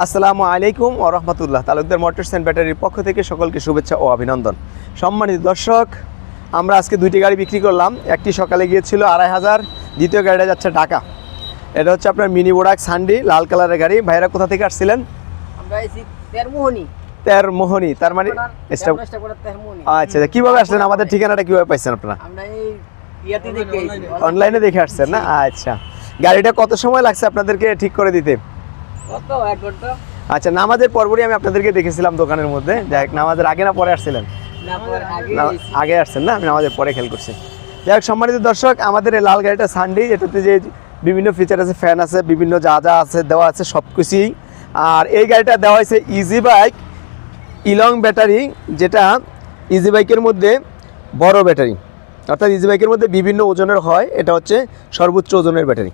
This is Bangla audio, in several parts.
আসসালামু আলাইকুম ওয়া রাহমাতুল্লাহ। তালুকদার মোটরস অ্যান্ড ব্যাটারির পক্ষ থেকে সকলকে শুভেচ্ছা ও অভিনন্দন। সম্মানিত দর্শক, আমরা আজকে দুইটি গাড়ি বিক্রি করলাম। একটি সকালে গিয়েছিল 2500, দ্বিতীয় গাড়িটা যাচ্ছে ঢাকা। এটা হচ্ছে আপনার মিনি বোরাক সান্ডি, লাল কালারের গাড়ি। ভাইরা কোথা থেকে আসছিলেন? আমরা এসেছি তেরমোহনী। তেরমোহনী, তার মানে আচ্ছা, কিভাবে আসলেন? আমাদের ঠিকানাটা কিভাবে পাইছেন আপনারা? আমরা এই ইয়াতে দেখে এসেছি, অনলাইনে দেখে আসছেন না? আচ্ছা, গাড়িটা কত সময় লাগছে আপনাদেরকে ঠিক করে দিতে? কত 1 ঘন্টা। আচ্ছা, নামাজের পরপরই আমি আপনাদেরকে দেখেছিলাম দোকানের মধ্যে। যাই হোক, নামাজের আগে না পরে আসছিলেন? না, পরে আগে আসছেন না, আমি নামাজের পরে খেয়াল করছি। যাই হোক, সম্মানিত দর্শক, আমাদের এই লাল গাড়িটা সান্ডি, এটাতে যে বিভিন্ন ফিচার আছে, ফ্যান আছে, বিভিন্ন যা যা আছে দেওয়া আছে সব কিছুই। আর এই গাড়িটা দেওয়া হয়েছে ইজি বাইক ইলং ব্যাটারি, যেটা ইজি বাইকের মধ্যে বড় ব্যাটারি, অর্থাৎ ইজি বাইকের মধ্যে বিভিন্ন ওজনের হয়। এটা হচ্ছে সর্বোচ্চ ওজনের ব্যাটারি।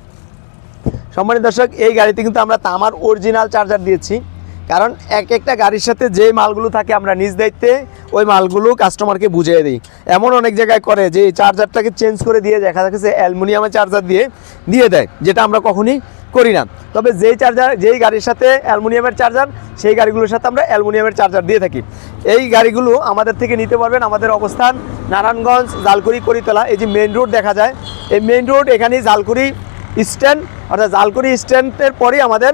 সম্মানিত দর্শক, এই গাড়িতে কিন্তু আমরা তামার অরিজিনাল চার্জার দিয়েছি, কারণ একটা গাড়ির সাথে যে মালগুলো থাকে আমরা নিজ দায়িত্বে ওই মালগুলো কাস্টমারকে বুঝিয়ে দিই। এমন অনেক জায়গায় করে যে এই চার্জারটাকে চেঞ্জ করে দিয়ে দেখা যাচ্ছে অ্যালুমিনিয়ামের চার্জার দিয়ে দেয়, যেটা আমরা কখনই করি না। তবে যেই গাড়ির সাথে অ্যালুমিনিয়ামের চার্জার, সেই গাড়িগুলোর সাথে আমরা অ্যালুমিনিয়ামের চার্জার দিয়ে থাকি। এই গাড়িগুলো আমাদের থেকে নিতে পারবেন। আমাদের অবস্থান নারায়ণগঞ্জ, জালকুড়ি, করিতলা। এই যে মেইন রোড দেখা যায়, এই মেইন রোড, এখানেই জালকুড়ি স্ট্যান্ড, অর্থাৎ জালকুড়ি স্ট্যান্ডের পরেই আমাদের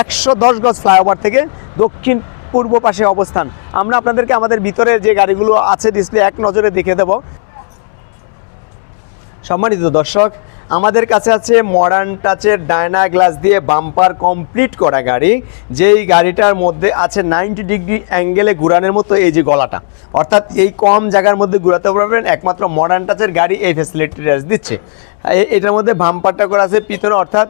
110 গজ ফ্লাইওভার থেকে দক্ষিণ পূর্ব পাশে অবস্থান। আমরা আপনাদেরকে আমাদের ভিতরে যে গাড়িগুলো আছে ডিসপ্লে এক নজরে দেখে দেব। সম্মানিত দর্শক, আমাদের কাছে আছে মডার্ন টাচের ডায়না গ্লাস দিয়ে বাম্পার কমপ্লিট করা গাড়ি। যেই গাড়িটার মধ্যে আছে 90 ডিগ্রি অ্যাঙ্গেলে ঘুরানোর মতো এই যে গলাটা, অর্থাৎ এই কম জায়গার মধ্যে ঘুরাতে পারবেন। একমাত্র মডার্ন টাচের গাড়ি এই ফ্যাসিলিটিটা দিচ্ছে। এটার মধ্যে বাম্পারটা করা আছে পিছনে, অর্থাৎ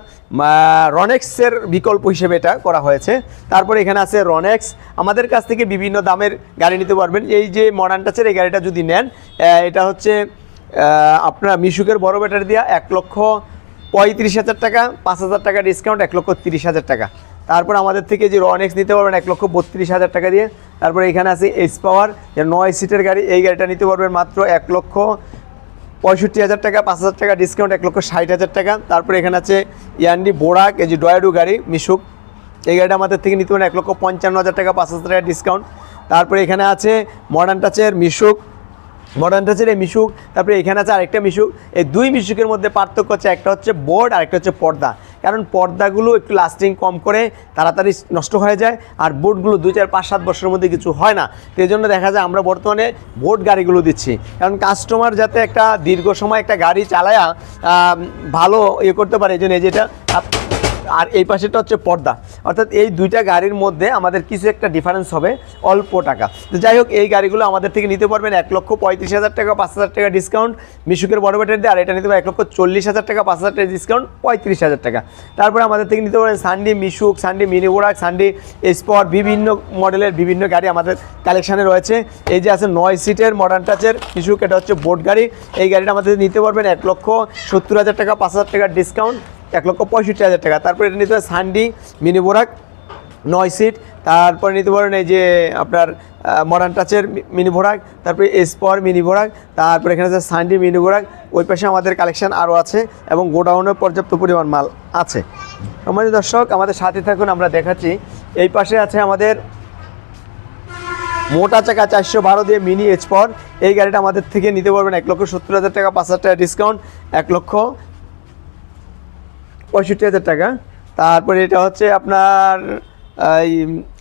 রনেক্সের বিকল্প হিসেবে এটা করা হয়েছে। তারপরে এখানে আছে রনেক্স। আমাদের কাছ থেকে বিভিন্ন দামের গাড়ি নিতে পারবেন। এই যে মডার্ন টাচের এই গাড়িটা যদি নেন, এটা হচ্ছে আপনার মিশুকের বড় ব্যাটারি দিয়া 1,35,000 টাকা, 5,000 টাকা ডিসকাউন্ট, 1,30,000 টাকা। তারপর আমাদের থেকে যে রনেক্স নিতে পারবেন 1,32,000 টাকা দিয়ে। তারপরে এখানে আছে এস পাওয়ার, যে 9 সিটের গাড়ি, এই গাড়িটা নিতে পারবেন মাত্র 1,65,000 টাকা, 5,000 টাকা ডিসকাউন্ট, 1,60,000 টাকা। তারপরে এখানে আছে ইয়ান্ডি বোরাক, এই যে ডয়াডু গাড়ি মিশুক, এই গাড়িটা আমাদের থেকে নিতে পারেন 1,55,000 টাকা, 5,000 টাকা ডিসকাউন্ট। তারপরে এখানে আছে মডার্ন টাচের মিশুক, মডার্ন টাচের এই মিশুক। তারপরে এখানে আছে আরেকটা মিশুক। এই দুই মিশুকের মধ্যে পার্থক্য হচ্ছে, একটা হচ্ছে বোর্ড আর একটা হচ্ছে পর্দা। কারণ পর্দাগুলো একটু লাস্টিং কম করে, তাড়াতাড়ি নষ্ট হয়ে যায়, আর বোর্ডগুলো 2, 4, 5, 7 বছরের মধ্যে কিছু হয় না। তো এই জন্য দেখা যায় আমরা বর্তমানে বোর্ড গাড়িগুলো দিচ্ছি, কারণ কাস্টমার যাতে একটা দীর্ঘ সময় একটা গাড়ি চালায়া ভালো করতে পারে, এই জন্য এই যেটা। আর এই পাশেটা হচ্ছে পর্দা, অর্থাৎ এই দুইটা গাড়ির মধ্যে আমাদের কিছু একটা ডিফারেন্স হবে অল্প টাকা। তো যাই হোক, এই গাড়িগুলো আমাদের থেকে নিতে পারবেন 1,35,000 টাকা, 5,000 টাকা ডিসকাউন্ট মিশুকের বড় ব্যাটারি দিয়ে। আর এটা নিতে পারবেন 1,40,000 টাকা, 5,000 টাকা ডিসকাউন্ট, 35,000 টাকা। তারপরে আমাদের থেকে নিতে পারবেন সান্ডি মিশুক, সান্ডি মিনি বোরাক, সান্ডি স্পট, বিভিন্ন মডেলের বিভিন্ন গাড়ি আমাদের কালেকশানে রয়েছে। এই যে আছে 9 সিটের মডার্ন টাচের মিশুক, এটা হচ্ছে বোর্ড গাড়ি। এই গাড়িটা আমাদের নিতে পারবেন 1,70,000 টাকা, 5,000 টাকা ডিসকাউন্ট, 1,65,000 টাকা। তারপরে এটা নিতে পারেন সান্ডি মিনি বোরাক 9 সিট। তারপরে নিতে পারেন এই যে আপনার মডার্ন টাচের মিনি বোরাক, তারপরে এসপর মিনি বোরাক, তারপরে এখানে আছে সান্ডি মিনি বোরাক। ওই পাশে আমাদের কালেকশন আরও আছে এবং গোডাউনে পর্যাপ্ত পরিমাণ মাল আছে। আমাদের দর্শক, আমাদের সাথে থাকুন, আমরা দেখাচ্ছি। এই পাশে আছে আমাদের মোটা চাকা 412 দিয়ে মিনি এসপর। এই গাড়িটা আমাদের থেকে নিতে পারবেন 1,70,000 টাকা, 5,000 টাকা ডিসকাউন্ট, 1,65,000 টাকা। তারপরে এটা হচ্ছে আপনার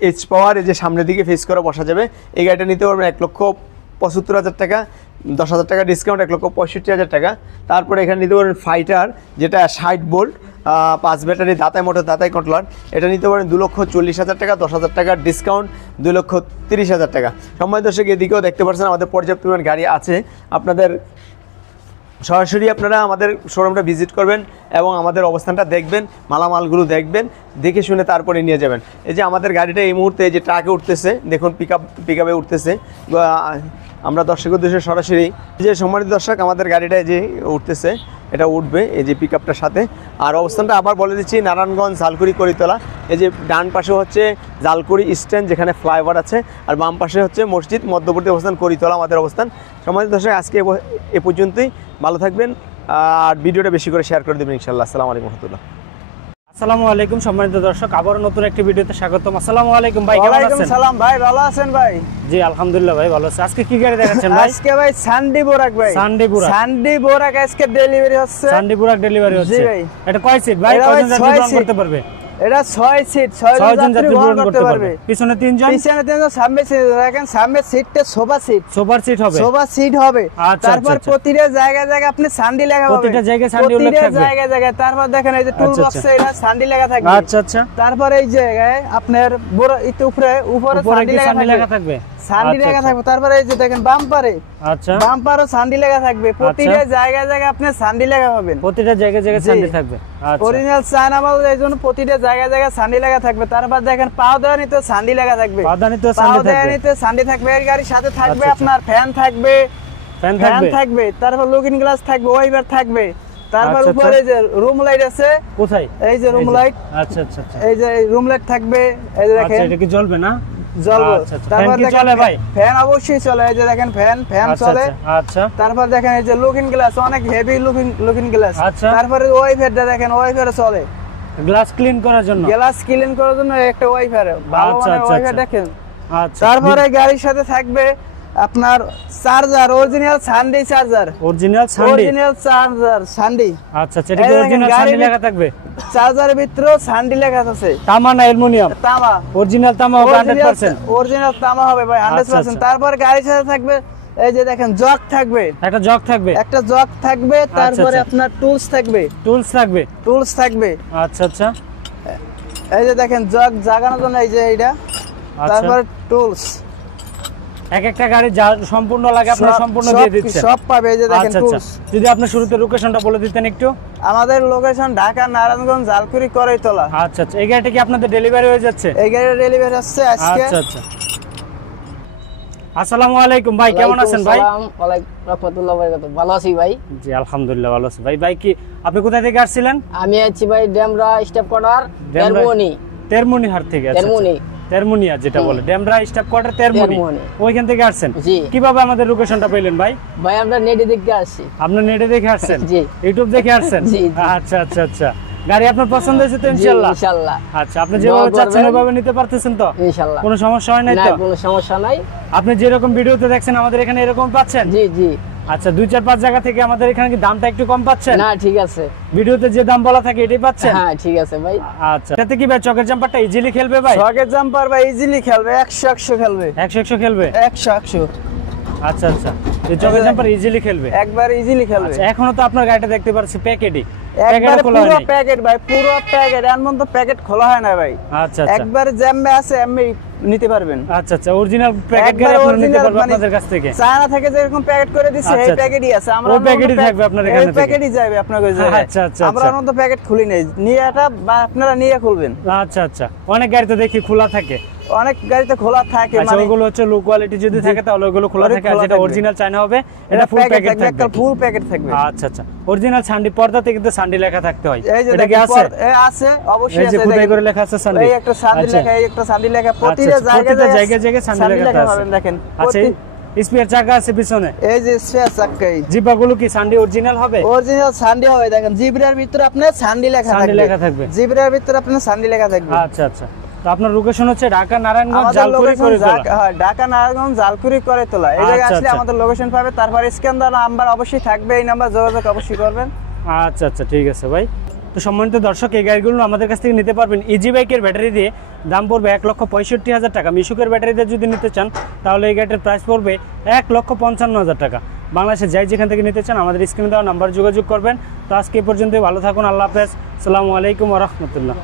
এইচ পাওয়ার, এই যে সামনের দিকে ফেস করে বসা যাবে। এই গাড়িটা নিতে পারবেন 1,75,000 টাকা, 10,000 টাকা ডিসকাউন্ট, 1,65,000 টাকা। তারপরে এখানে নিতে পারবেন ফাইটার, যেটা 60 ভোল্ট 5 ব্যাটারি, দাতাই মোটর, দাতাই কন্ট্রোলার। এটা নিতে পারেন 2,40,000 টাকা, 10,000 টাকা ডিসকাউন্ট, 2,30,000 টাকা। সম্মানিত দর্শক, এদিকেও দেখতে পাচ্ছেন আমাদের পর্যাপ্ত পরিমাণ গাড়ি আছে। আপনাদের সরাসরি আপনারা আমাদের শোরুমটা ভিজিট করবেন এবং আমাদের অবস্থানটা দেখবেন, মালামালগুলো দেখবেন, দেখে শুনে তারপরে নিয়ে যাবেন। এই যে আমাদের গাড়িটা এই মুহূর্তে এই যে ট্রাকে উঠতেছে, দেখুন পিকআপে উঠতেছে। আমরা দর্শকের উদ্দেশ্যে সরাসরি, এই যে সম্মানিত দর্শক, আমাদের গাড়িটা এই যে উঠতেছে, এটা উঠবে এই যে পিকআপটার সাথে। আর অবস্থানটা আবার বলে দিচ্ছি, নারায়ণগঞ্জ, জালকুড়ি, করিতলা। এই যে ডান পাশে হচ্ছে জালকুড়ি স্ট্যান্ড, যেখানে ফ্লাইওভার আছে, আর বাম পাশে হচ্ছে মসজিদ, মধ্যবর্তী অবস্থান করিতলা আমাদের অবস্থান। সম্মানিত দর্শক, আজকে এ পর্যন্তই। ভালো থাকবেন আর ভিডিওটা বেশি করে শেয়ার করে দেবেন ইনশাআল্লাহ। আসসালামু আলাইকুম রহমতুল্লাহ। আসসালামু আলাইকুম সম্মানিত দর্শক, আবার নতুন একটি ভিডিওতে স্বাগতম। আসসালামু আলাইকুম ভাই, কেমন ওয়ালাইকুম আছেন? সালাম ভাই, ভালো আছেন ভাই? জি আলহামদুলিল্লাহ ভাই ভালো আছি। আজকে কি গাড়ি দেখাচ্ছেন ভাই? আজকে ভাই সান্ডি বোরাক ভাই। সান্ডি বোরাক আজকে ডেলিভারি হচ্ছে। সান্ডি বুরাক ডেলিভারি হচ্ছে। জি ভাই। এটা কয় সিট ভাই? এটা কয়জন ভাই যাত্রী 6 বহন করতে পারবে? এটা 6 সিট, 6 জন যাত্রী বহন করতে পারবে। পিছনে 3 জন, পিছনে 3 জন, সামনে সিট রাখেন। সামনে সিটটা সোফা সিট। সুপার সিট হবে। সোফা সিট হবে। আচ্ছা, তারপর আচ্ছা। প্রতিটা জায়গায় জায়গায় আপনি সান্ডি লেখা হবে। প্রতিটা জায়গায় সান্ডি উল্লেখ প্রতিটা থাকবে। জায়গায় জায়গায়। তারপর দেখেন এই যে টুল আচ্ছা, বক্সে এটা সান্ডি লেখা থাকবে। আচ্ছা আচ্ছা। তারপর এই জায়গায় আপনার বড় একটু উপরে উপরে সান্ডি কি লেখা সান্ডি লেখা থাকবে। থাকবে? সান্ডি আচ্ছা, লেখা আচ্ছা। থাকবে। তারপরে এই যে দেখেন বাম্পারে, আচ্ছা, বাম্পারও সান্ডি লেখা থাকবে। প্রতিটা জায়গায় জায়গায় আপনি সান্ডি লেখা পাবেন। প্রতিটা জায়গায় জায়গায় জি। সান্ডি থাকবে। আচ্ছা, অরিজিনাল চায়না মাল, এই জন্য প্রতিটা জায়গায় জায়গায় সান্ডি লেখা থাকবে। তারপর দেখেন পাও দেওয়ানিতে সান্ডি লেখা থাকবে। পাদানিতে পাও সান্ডি থাকবে। দেওয়ানিতে সান্ডি থাকবে। এর গাড়ির সাথে থাকবে আচ্ছা, আপনার ফ্যান থাকবে, ফ্যান ফ্যান থাকবে। থাকবে। তারপর লুকিং গ্লাস থাকবে, ওয়াইপার থাকবে। তারপর আচ্ছা, উপরে যে রুম লাইট আছে, কোথায়? এই যে রুম লাইট, আচ্ছা আচ্ছা আচ্ছা। এই যে রুম লাইট থাকবে। এই যে আচ্ছা, দেখেন এটা কি জ্বলবে না? জ্বলবে। আচ্ছা, আচ্ছা। তারপর ফ্যান কি দেখেন চলে ভাই? ফ্যান অবশ্যই চলে। এই যে দেখেন ফ্যান আচ্ছা চলে। আচ্ছা, আচ্ছা। তারপর দেখেন এই যে লুকিং গ্লাস, অনেক হেভি লুকিং গ্লাস। আচ্ছা। তারপরে ওয়াইফারটা দেখেন, ওয়াইফার চলে। গ্লাস ক্লিন করার জন্য। গ্লাস ক্লিন করার জন্য একটা ওয়াইফার, ভালো আচ্ছা, মানের আচ্ছা, ওয়াইফার আচ্ছা। দেখেন। আচ্ছা। তারপরে গাড়ির সাথে থাকবে আপনার চার্জার, অরিজিনাল সান্ডি চার্জার। অরিজিনাল সান্ডি। অরিজিনাল চার্জার সান্ডি। আচ্ছা আচ্ছা, এটা এই কি দেখেন অরিজিনাল গাড়ির সান্ডি লেখা থাকবে? চার্জারের ভিতরেও সান্ডি লেখা আছে। তামা না অ্যালুমিনিয়াম? তামা। অরিজিনাল তামা হবে 100%। অরিজিনাল তামা হবে ভাই, 100%। আচ্ছা। তারপর গাড়ির সাথে থাকবে এই যে দেখেন জগ থাকবে, একটা জগ থাকবে, একটা জগ থাকবে। তারপরে আচ্ছা। আপনার টুলস থাকবে, টুলস থাকবে। টুলস থাকবে। আচ্ছা আচ্ছা এই যে দেখেন জগ জাগানোর জন্য এই যে এইটা। আচ্ছা। তারপর টুলস এক একটা গাড়ি যা সম্পূর্ণ লাগে আপনারা সম্পূর্ণ দিয়ে দিচ্ছেন? সব পাবে। এই যে দেখেন আচ্ছা আচ্ছা। টুলস। যদি আপনি শুরুতে লোকেশনটা বলে দিতেন একটু। আমাদের লোকেশন ঢাকা নারায়ণগঞ্জ জালকুড়ি করাইতলা। আচ্ছা আচ্ছা। এই গাড়িটা কি আপনাদের ডেলিভারি হয়ে যাচ্ছে? এই গাড়ির ডেলিভারি আসছে আজকে। আচ্ছা আচ্ছা। আসসালামু আলাইকুম ভাই, কেমন আছেন ভাই? ওয়ালাইকুম রাহমাতুল্লাহি ওয়া বারাকাতুহু। ভালো আছি ভাই। জি আলহামদুলিল্লাহ ভালো আছি ভাই। ভাই কি আপনি কোথা থেকে আসছিলেন? আমি আছি ভাই ডেমরা স্টাফ কোয়ার্টার, ডেমরা- তেরমুহনী। তেরমুনি হাট থেকে। আচ্ছা, আচ্ছা। তেরমুহনী। তেরমুনিয়া যেটা বলে ডেমরা স্টাফ কোয়ার্টার তেরমুনি, তেরমুনি। ওইখান থেকে আসছেন? জি। কিভাবে আমাদের লোকেশনটা পেলেন ভাই? ভাই আমরা নেটে দেখতে আসছি। আপনার নেটে দেখে আসছেন? জি। ইউটিউব দেখে আসছেন? জি, জি। আচ্ছা আচ্ছা আচ্ছা। গাড়ি আপনার পছন্দ হয়েছে তো জি, ইনশাআল্লাহ? ইনশাআল্লাহ। আচ্ছা, আপনি যেভাবে দোয়া চাচ্ছেন করবেন। ওইভাবে নিতে পারতেছেন তো? ইনশাআল্লাহ। কোনো সমস্যা হয় নাই না, তো? কোনো সমস্যা নাই। আপনি যেরকম ভিডিওতে দেখছেন আমাদের এখানে এরকম পাচ্ছেন? জি জি। আচ্ছা, 2-4-5 জায়গা থেকে আমাদের এখানে কি দামটা একটু কম পাচ্ছেন? না, ঠিক আছে। ভিডিওতে যে দাম বলা থাকে এটাই পাচ্ছেন? হ্যাঁ, ঠিক আছে ভাই। আচ্ছা, এটাতে কি ভাই চকের জাম্পারটা ইজিলি খেলবে ভাই? শকের জাম্পার ভাই ইজিলি খেলবে, 100 খেলবে। 100 খেলবে? 100। আচ্ছা আচ্ছা। এই চকের জাম্পার ইজিলি খেলবে? একবার ইজিলি খেলবে। আচ্ছা, এখনো তো আপনার গাড়িটা দেখতে পাচ্ছি প্যাকেটই। একবার খোলা পুরো হয়নি? প্যাকেট ভাই, পুরো প্যাকেট। এমন তো প্যাকেট খোলা হয় না ভাই। আচ্ছা আচ্ছা। একবার জ্যামে আছে এমনি নিতে পারবেন। আচ্ছা আচ্ছা, অরিজিনাল প্যাকেট গাড়ি একবার আপনারা নিতে original পারবেন মানে আপনাদের কাছ থেকে? চায়না থেকে যেরকম প্যাকেট করে দিছে আচ্ছা, এই আচ্ছা। প্যাকেটই আছে। আমরা ওই অন্য প্যাকেটই প্যাক- থাকবে আপনার এখানে এই থেকে? প্যাকেটই যাবে আপনার কাছে। আচ্ছা, আচ্ছা, আমরা আচ্ছা। অন্য তো প্যাকেট খুলি নাই, নিয়ে এটা বা আপনারা নিয়ে খুলবেন। আচ্ছা আচ্ছা। অনেক গাড়ি তো দেখি খোলা থাকে। অনেক গাড়িতে খোলা থাকে, আচ্ছা, মানে ওগুলো হচ্ছে লো কোয়ালিটি যদি থাকে তাহলে ওগুলো খোলা ওটা থাকে, আর খোলা যেটা থাকবে। অরিজিনাল চায়না হবে এটা ফুল প্যাকেট থাকবে, একটা থাকবে। ফুল প্যাকেট থাকবে। আচ্ছা আচ্ছা। অরিজিনাল সান্ডি পর্দাতে কিন্তু সান্ডি লেখা থাকতে হয়। এই যে এটা কি দেখেন আছে? আছে, অবশ্যই এই যে আছে। খোদাই দেখেন। করে লেখা আছে সান্ডি। এই একটা সান্ডি আচ্ছা। লেখা, এই একটা সান্ডি লেখা। আচ্ছা, প্রতিটা আচ্ছা, প্রতিটা জায়গায় জায়গায় জায়গায় সান্ডি লেখা আছে। পাবেন দেখেন। আচ্ছা, স্পেয়ার চাকা আছে পিছনে। এই যে স্পেয়ার চাকাই জিপাগুলো কি সান্ডি অরিজিনাল হবে? অরিজিনাল সান্ডি হবে। দেখেন জিব্রার ভিতরে আপনার সান্ডি লেখা সান্ডি থাকবে। লেখা থাকবে। জিব্রার ভিতরে আপনার সান্ডি লেখা থাকবে। আচ্ছা আচ্ছা। তো আপনার লোকেশন হচ্ছে ঢাকা নারায়ণগঞ্জ আমাদের জালকুড়ি লোকেশন করিতলা। হ্যাঁ, ঢাকা নারায়ণগঞ্জ জালকুড়ি করাইতলা। এই জায়গায় আচ্ছা, আসলে আচ্ছা। আমাদের লোকেশন পাবে। তারপর স্ক্যান দেওয়া নাম্বার অবশ্যই থাকবে, এই নাম্বার যোগাযোগ অবশ্যই করবেন। আচ্ছা আচ্ছা, ঠিক আছে ভাই। তো সম্মানিত দর্শক, এই গাড়িগুলো আমাদের কাছ থেকে নিতে পারবেন ইজি বাইকের ব্যাটারি দিয়ে। দাম পড়বে 1,65,000 টাকা। মিশুকের ব্যাটারি দিয়ে যদি নিতে চান তাহলে এই গাড়িটার প্রাইস পড়বে 1,55,000 টাকা। বাংলাদেশে যাই যেখান থেকে নিতে চান আমাদের স্ক্রিনে দেওয়া নাম্বার যোগাযোগ করবেন। তো আজকে এই পর্যন্তই, ভালো থাকুন, আল্লাহ হাফেজ, আসসালামু আলাইকুম ওয়া রাহমাতুল্লাহ।